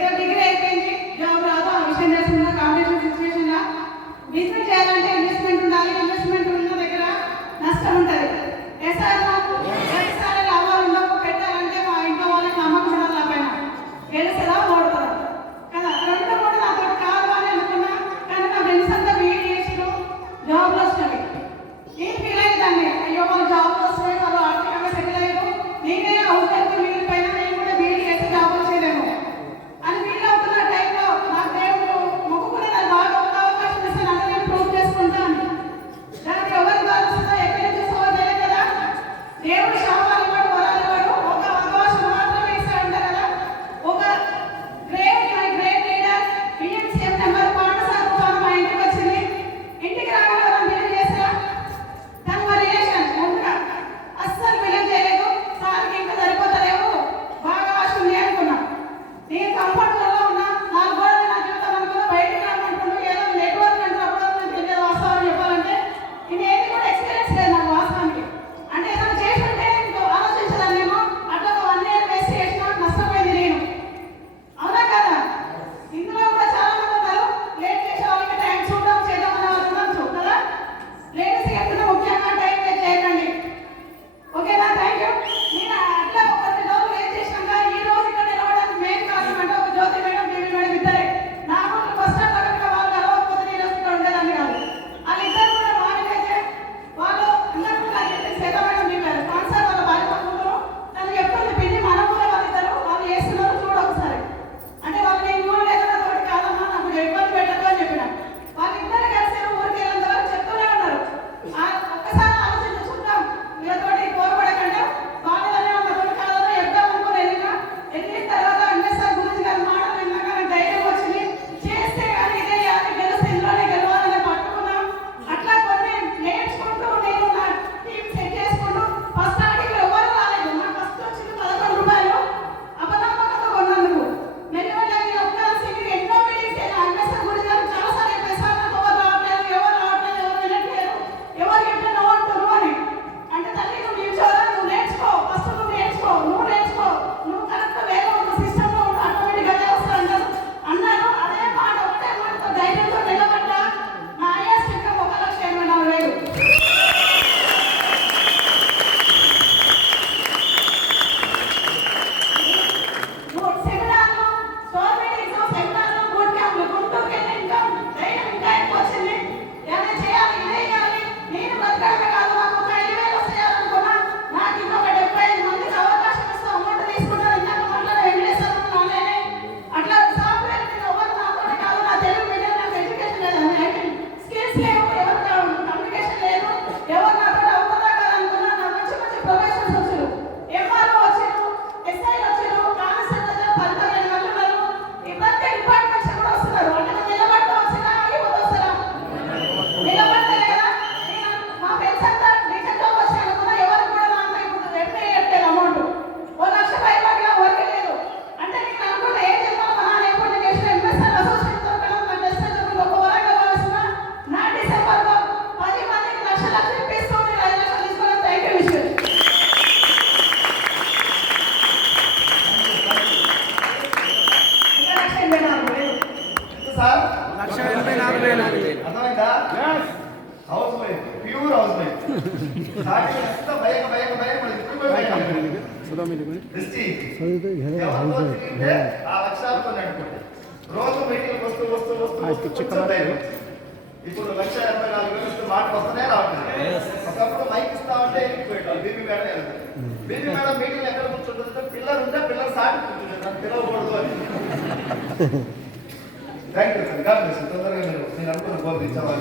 ఏదో డిగ్రీ అయిపోయింది. జాబ్ రాదు ఆ విషయం తెలుసుకున్నా కాంపిటేషన్ బిజినెస్ చేయాలంటే ఇన్వెస్ట్మెంట్ ఉండాలి. ఇన్వెస్ట్మెంట్ ఉన్న దగ్గర నష్టం ఉంటుంది. ఎస్ఆర్ లక్ష ఎనభై నాలుగు వేలు. Housewife pure housewife ఎంత భయం భయం భయం రోజు మీటింగ్ వస్తూ వస్తూ వస్తూ ఇప్పుడు లక్ష ఎనభై నాలుగు వేలు మాట వస్తూనే రావట్లేదు. ఒకప్పుడు మైక్ ఇస్తా ఉంటే వెళ్ళిపోయాడు బీబీ మేడం వెళ్తారు బీబీ hmm. మేడం మీటింగ్ ఎక్కడ కూర్చుంటుందంటే పిల్లలు ఉంటే Gracias, Ricardo. Si tú también me lo pusieras, no me lo puedo decir, chaval.